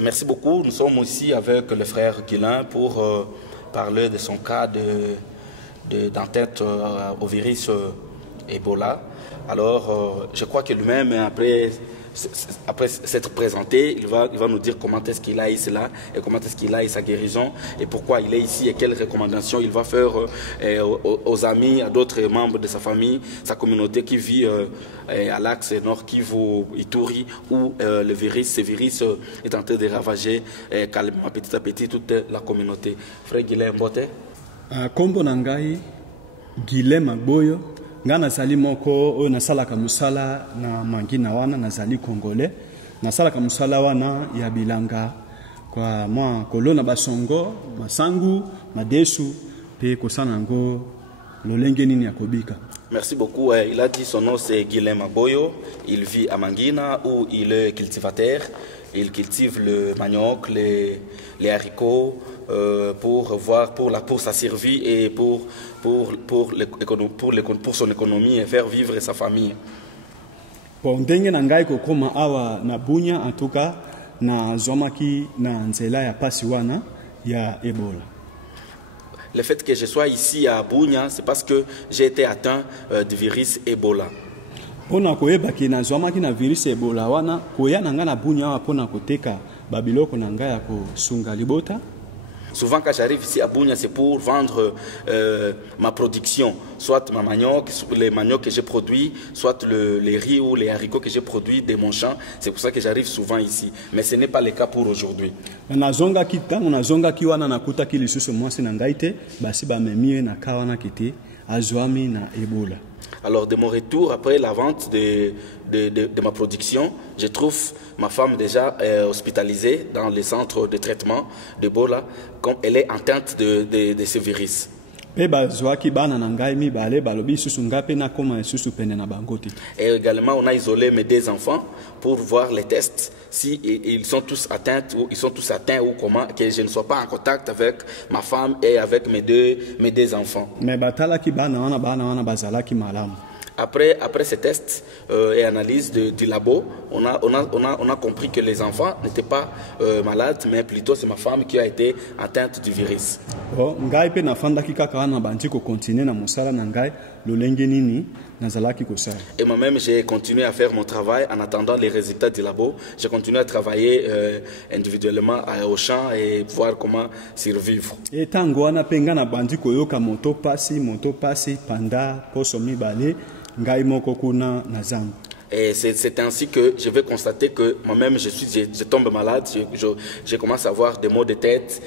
Merci beaucoup. Nous sommes aussi avec le frère Guilain pour parler de son cas d'entête au virus Ebola. Alors, je crois que lui-même, après s'être présenté, il va nous dire comment est-ce qu'il a eu cela et comment est-ce qu'il a eu sa guérison et pourquoi il est ici et quelles recommandations il va faire aux amis, à d'autres membres de sa famille, sa communauté qui vit à l'axe Nord Kivu, Ituri, où ce virus est en train de ravager calmement, petit à petit, toute la communauté. Frère Guilain Mbote. Kombo nangai Guilain Magboyo. Nga nazali moko oyo nasalaka musala na mangina wana nazali congolais nasalaka musala wana ya bilanga kwa mwa kolona basongo masangu madesu pe kosana ngo lolenge nini ya kobika. Merci beaucoup. Il a dit son nom c'est Guilain Magboyo. Il vit à Mangina où il est cultivateur. Il cultive le manioc, les haricots pour sa survie et pour son économie et faire vivre sa famille. Bon, ndenge na ngai kokoma awa na Bunya en tout cas na zomaki na nzela ya pasi wana ya Ebola. Le fait que je sois ici à Bunya, c'est parce que j'ai été atteint du virus Ebola. Pona koyeba ki na zomaki na virus Ebola wana koya na nga na Bunya awa pona koteka babiloko na ngai ya kosunga libota. Souvent quand j'arrive ici à Bunya, c'est pour vendre ma production, soit ma manioc, les maniocs que j'ai produits, soit les riz ou les haricots que j'ai produits de mon champ. C'est pour ça que j'arrive souvent ici. Mais ce n'est pas le cas pour aujourd'hui. Nazonga ki wana nakuta ki lisusu mwasi na ngai te, basi bamemie na kawana kiti azwami na Ebola. Alors de mon retour, après la vente de ma production, je trouve ma femme déjà hospitalisée dans le centre de traitement d'Ebola, comme elle est atteinte de ce virus. Et également, on a isolé mes deux enfants pour voir les tests, si ils sont tous atteints ou ou comment, que je ne sois pas en contact avec ma femme et avec mes deux enfants. Après ces tests et analyses du labo, on a compris que les enfants n'étaient pas malades, mais plutôt c'est ma femme qui a été atteinte du virus. Et moi-même, j'ai continué à faire mon travail en attendant les résultats du labo. J'ai continué à travailler individuellement au champ et voir comment survivre. Et c'est ainsi que je vais constater que moi-même je tombe malade, je commence à avoir des maux de tête,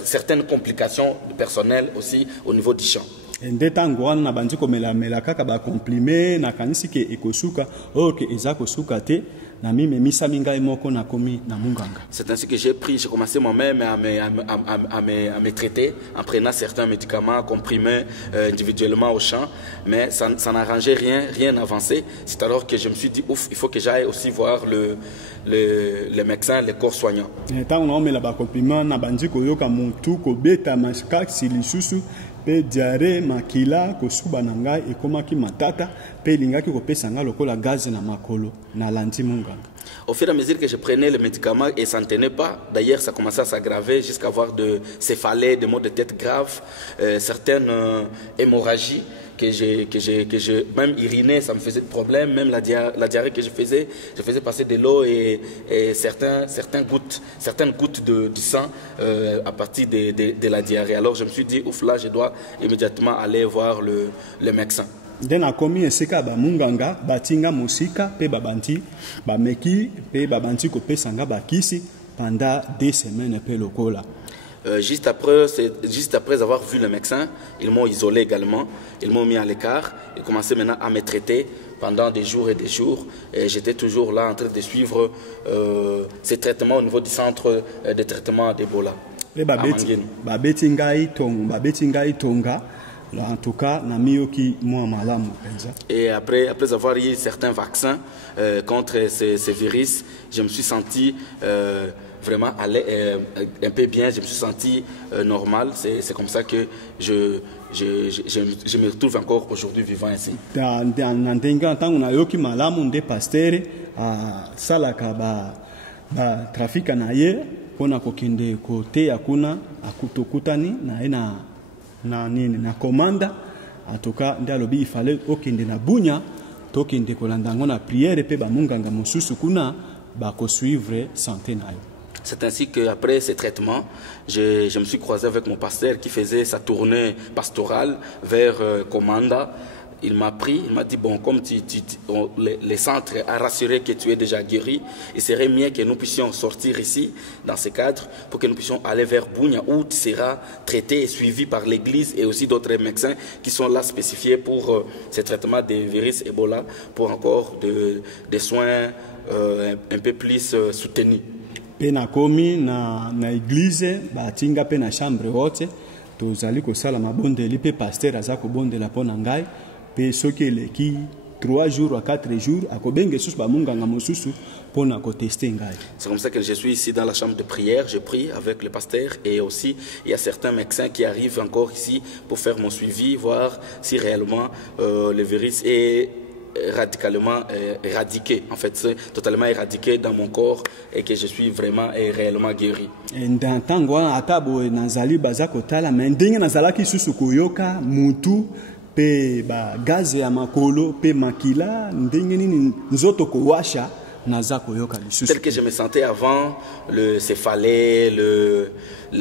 certaines complications personnelles aussi au niveau du champ. C'est ainsi que j'ai commencé moi-même à me traiter en prenant certains médicaments comprimés individuellement au champ, mais ça n'arrangeait rien n'avançait. C'est alors que je me suis dit, ouf, il faut que j'aille aussi voir le médecin, le corps soignant. Pe diarrhée makila kosuba nangai ekomaki matata pe lingaki kopesa nga lokola gaz na makolo na landi munganga. Au fur et à mesure que je prenais le médicament et ça ne tenait pas, d'ailleurs ça commençait à s'aggraver jusqu'à avoir de céphalées, des maux de tête graves, certaines hémorragies que je même uriné, ça me faisait de problème, même la diarrhée que je faisais passer de l'eau et certaines gouttes de sang à partir de la diarrhée. Alors je me suis dit, ouf là, je dois immédiatement aller voir le médecin. Ndena komi esika ba munganga batinga musika pe babanti ba meki pe babanti ko pesanga bakisi pendant 2 semaines pe lokola. Juste après avoir vu le médecin, ils m'ont isolé également, ils m'ont mis à l'écart, ils commençaient maintenant à me traiter pendant des jours et des jours. Et j'étais toujours là en train de suivre ces traitements au niveau du centre de traitement d'Ebola. Babeti ngai tonga En tout cas, na miyoki moi malamu. Et après avoir eu certains vaccins contre ces virus, je me suis senti vraiment un peu bien, je me suis senti normal. C'est comme ça que je me retrouve encore aujourd'hui vivant ainsi. Nandenga tangu na yoki malamu nde pasteur salaka ba trafika na ye pona kokende kote yakuna akutokutani na nini na komanda. En tout cas nde alobi il fallait okende na bunya tokende kolanda ngo na prière pe ba munganga mosusu kuna ba ko suivre santé na yo. C'est ainsi qu'après ces traitements, je me suis croisé avec mon pasteur qui faisait sa tournée pastorale vers Komanda. Il m'a pris, il m'a dit, bon, comme les centres a rassuré que tu es déjà guéri, il serait mieux que nous puissions sortir ici, dans ce cadre, pour que nous puissions aller vers Bunya, où tu seras traité et suivi par l'église et aussi d'autres médecins qui sont là spécifiés pour ce traitement des virus Ebola, pour encore des soins un peu plus soutenus. Pe na komi na église batinga pe na chambre haute tozali kosala mabondeli pe pasteur aza kobondela pona ngai pe soki eleki 3 jours à 4 jours akobenge susu ba munganga mosusu pona ko tester ngai. C'est comme ça que je suis ici dans la chambre de prière, je prie avec le pasteur et aussi il y a certains médecins qui arrivent encore ici pour faire mon suivi, voir si réellement le virus est radicalement éradiqué, en fait c'est totalement éradiqué dans mon corps et que je suis vraiment et réellement guéri. Ntango atabo nazali bazako tala mendinga nazalaki susu koyoka mutu pe ba gaz ya makolo pe makila ndenge nini nzoto ko washa nazako yoka lisusu. Tel que je me sentais avant, le céphalée,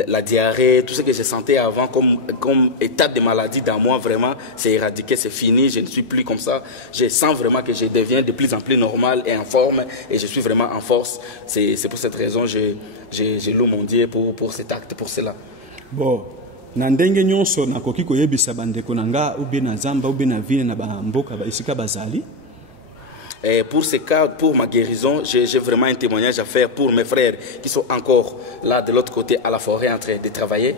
la diarrhée, tout ce que je sentais avant comme état de maladie dans moi, vraiment, c'est éradiqué, c'est fini, je ne suis plus comme ça. Je sens vraiment que je deviens de plus en plus normal et en forme et je suis vraiment en force. C'est pour cette raison que je loue mon Dieu pour cet acte, pour cela. Bon, na ndenge nyonso nakoki koyebisa bandeko nanga ube na zamba ube na vile na bamboka ba isika bazali. Et pour ce cas, pour ma guérison, j'ai vraiment un témoignage à faire pour mes frères qui sont encore là de l'autre côté à la forêt en train de travailler.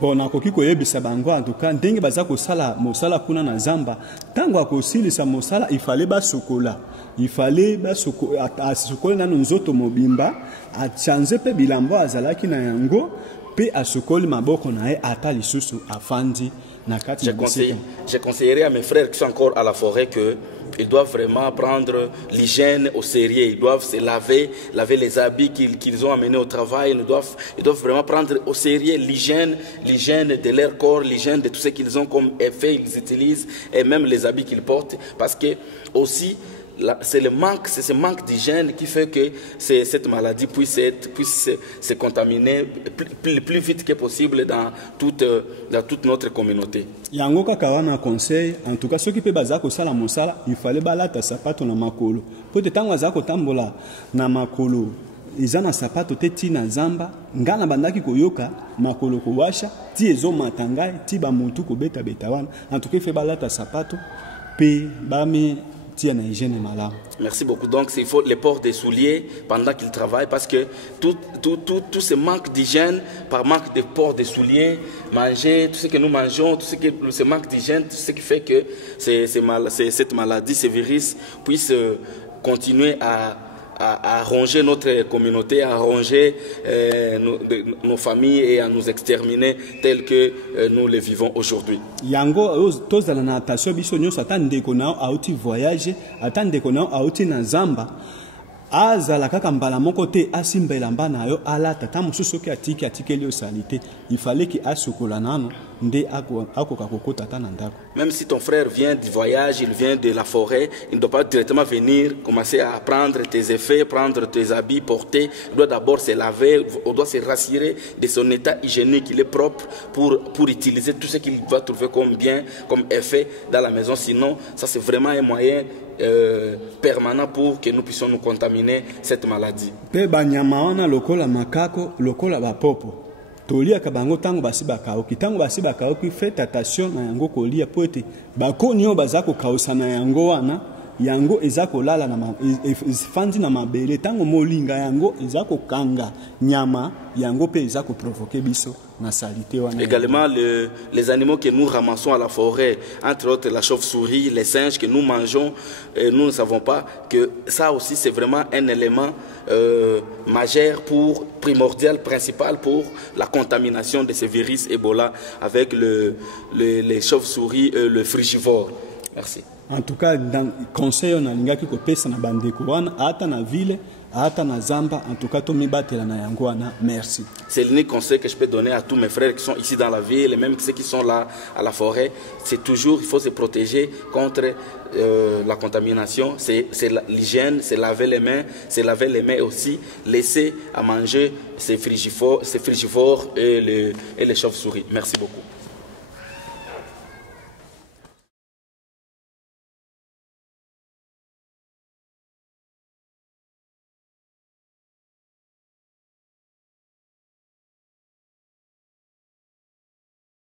Bon, nakoki koyebisa bango en tout cas ndenge baza kosala mosala kuna na zamba tango akosilisa mosala il fallait basokola. Il fallait basokola nanu nzoto mobimba a changer pe bilambo azalaki na yango pe asokoli maboko na ye ata lisusu afandi na kati. Je conseillerais à mes frères qui sont encore à la forêt que ils doivent vraiment prendre l'hygiène au sérieux. Ils doivent se laver les habits qu'ils ont amenés au travail. Ils doivent vraiment prendre au sérieux l'hygiène de leur corps, l'hygiène de tout ce qu'ils ont comme effet, ils utilisent, et même les habits qu'ils portent. Parce que aussi, c'est ce manque d'hygiène qui fait que cette maladie puisse se contaminer plus vite que possible dans toute notre communauté. Yango kaka wana conseil en tout cas ceux qui peut baza ko sala mosala il fallait balata sapato na makolo po te tango za ko tambola na makolo izana sapato te tina zamba ngana bandaki koyoka makolo ko washa ti ezo matangai ti ba mutu ko beta wana en tout cas fait balata sapato pe bami. Merci beaucoup. Donc, il faut les port des souliers pendant qu'ils travaillent parce que tout ce manque d'hygiène, par manque de port des souliers, manger, tout ce que nous mangeons, ce manque d'hygiène, tout ce qui fait que cette maladie, ce virus puisse continuer à ronger notre communauté, à ronger nos familles et à nous exterminer tels que nous les vivons aujourd'hui. Yango tozala na attention biso nyonso atandeko na auti voyage atandeko na auti na zamba azala kaka mbala moko te asimbela mbana yo alata ta mususu ki atikeli salite il fallait que asukola nano nde akoka kokota ta na ndako. Même si ton frère vient du voyage, il vient de la forêt, il ne doit pas directement venir commencer à prendre tes effets, prendre tes habits, porter. Il doit d'abord se laver, on doit se rassurer de son état hygiénique, qu'il est propre pour utiliser tout ce qu'il va trouver comme bien, comme effet dans la maison. Sinon, ça c'est vraiment un moyen permanent pour que nous puissions nous contaminer cette maladie. Pe banyama wana lokola makako, lokola bapopo. Tolia kabango tango basiba kaoki tango basiba kaoki fait attention na yango kolia pote bakoni o bazako kaosa na yango wana yango eza kolala na fandi na mabele tango molinga yango eza kokanga nyama yango pe eza provoquer biso na salité wana. Également les animaux que nous ramassons à la forêt, entre autres la chauve-souris, les singes que nous mangeons, nous ne savons pas que ça aussi c'est vraiment un élément majeur, primordial, principal pour la contamination de ce virus Ebola avec les chauves-souris, le frugivore. Merci. En tout cas, dans le conseil, on a l'ingaki ko pesa na bandeko wana, ata na ville, ata na zamba, en tout cas, to mibatela na yangoana. Merci. C'est l'unique conseil que je peux donner à tous mes frères qui sont ici dans la ville, et même ceux qui sont là à la forêt. C'est toujours, il faut se protéger contre la contamination. C'est l'hygiène, c'est laver les mains aussi, laisser à manger ces frugivores et les chauves-souris. Merci beaucoup.